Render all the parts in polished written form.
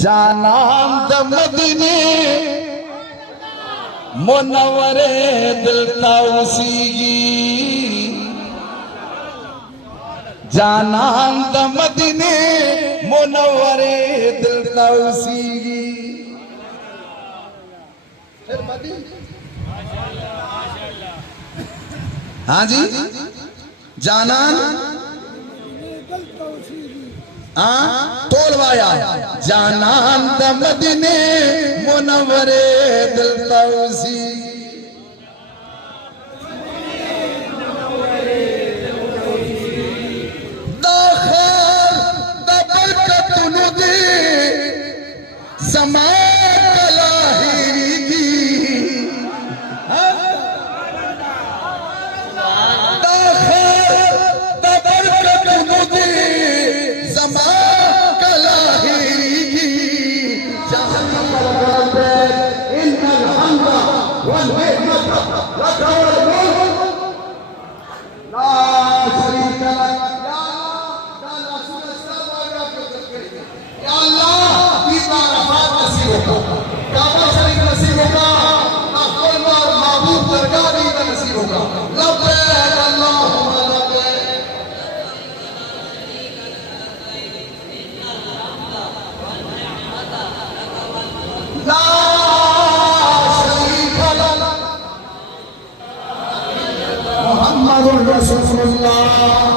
जानाम मदीने मुनव्वरे दिल तौसीगी जानाम मदीने मुनव्वरे दिल तौसीगी हाँ जी जानान तोलवाया जानान मदीने मुनव्वरे दिल तौसीगी दाखिल दबरकत नुदी समा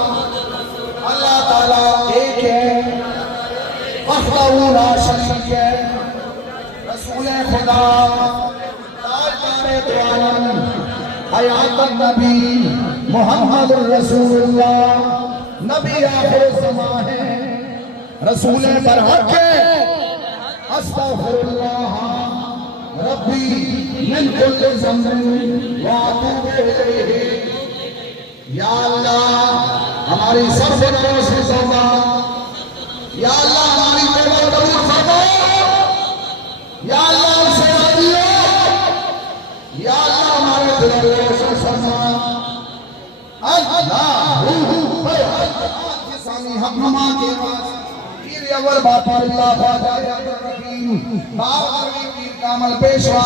अल्लाह ताला एक है, वहदहू ला शरीक है, रसूल खुदा ताजदारे दो आलम हयातुन नबी मुहम्मदुर रसूलुल्लाह नबी आखिर ज़मान है, रसूल बरहक है। अस्तगफिरुल्लाह रब्बी मिन कुल्लि ज़ंबिन व अतूबु इलैहि। या अल्लाह हमारी सबसे बड़ी सजा, या अल्लाह हमारी तौबा कबूल फरमा, या अल्लाह हमसे राज़ी हो, या अल्लाह हमारे दिलों को रोशन फरमा। अल्लाह के सामने हम नमा के पीर अव्वल बापा अल्लाह ख्वाजा अब्दुल रहीम बावरी पीर कामल पेशवा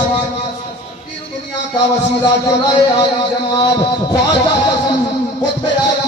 दुनिया का वसीला चलाए आली जनाब ख्वाजा कुतुब आलम